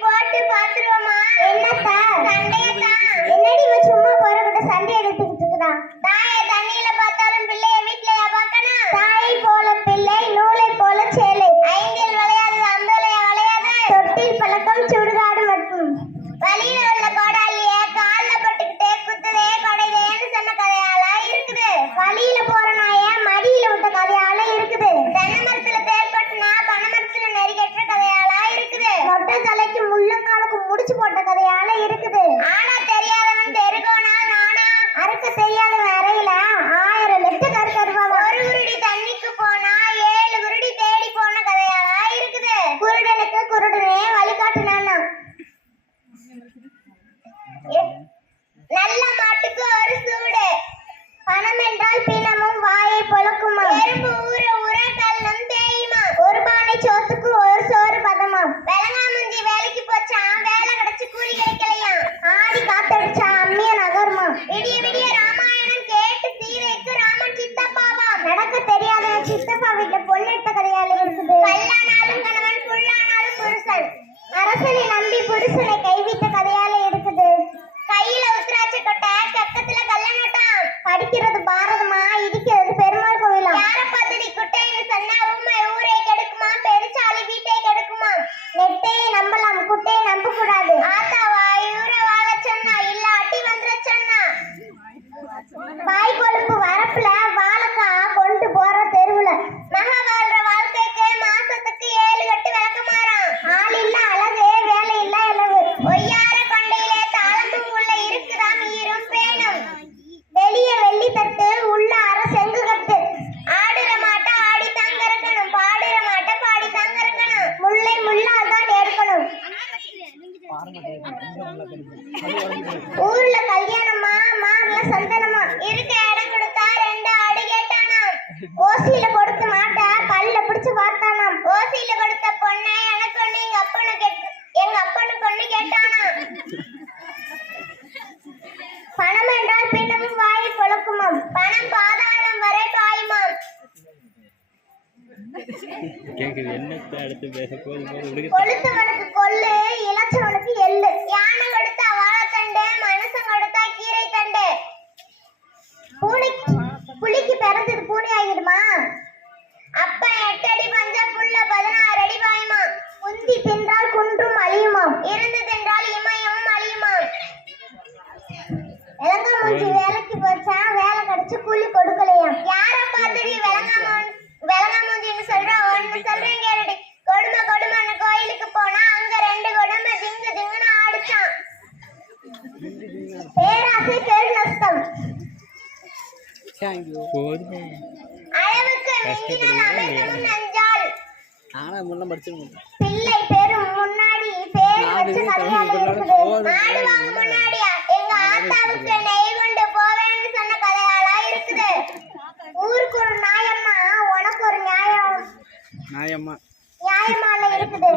போட்டு பார்த்துருவோமா? என்ன சார் அரசனை நம்பி புருஷனை கைவிட்ட கதையால இருக்குது. கையில உத்திராட்சை கொட்டை கக்கத்துல கல்ல நட்டான் படிக்கிறது பாரத ஊர்ல கல்யாணமா மாவுல சந்தனமா இருக்க இடம் கொடுத்தா ரெண்டு அடி கேட்டானா ஓசியில கொடுத்து மாட்டா கல்ல பிடிச்சு பார்த்தானாம். ஓசியில கொடுத்த பொண்ணை எனக்கு ஒண்ணு எங்க அப்பனு கேட்டு எங்க அப்பனுக்கு ஒண்ணு கேட்டானாம். பணம் என்றால் பின்னமும் வாயில் பொழக்குமாம் பணம் பாதாளம் வரை பாயுமாம். கேக்குது என்ன அடுத்து பேச போதும் கொல்லு இலச்சனோனுக்கு எள்ளு. யானை கடுத்தா வாழைத்தண்டு மனுஷன் கொடுத்தா கீரை தண்டு பூனை புலிக்கு பிறந்தது பூனை ஆகிடுமா? அப்ப எட்டு அடி பஞ்சா புள்ள பதினாறு அடி பாயுமா? முந்தி தின்றால் குன்றும் அழியுமாம் இருந்து தின்றால் இமயமும் அழியுமாம் விளங்கா மூஞ்சி வேலைக்கு போச்சா? வேலை கிடைச்சு கூலி கொடுக்கலையாம் யார பார்த்து நீ விளங்கா விளங்கா மூஞ்சின்னு சொல்ற? ஒன்னு சொல்றேன் கேளுடி. போதும். நானும் முன்ன படிச்சிருக்கேன். நாயம்மா நாயம்மா. இருக்குது?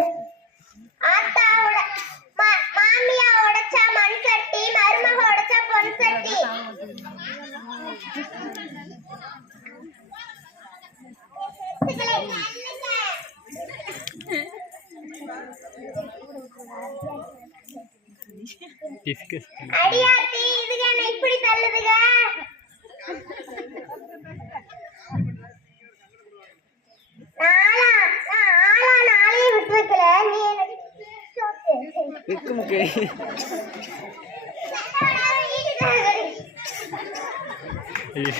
டிஸ்கஸ் அடியாத்தி நான் இப்படி தள்ளுதுக இருக்கும் கே ஐயோ.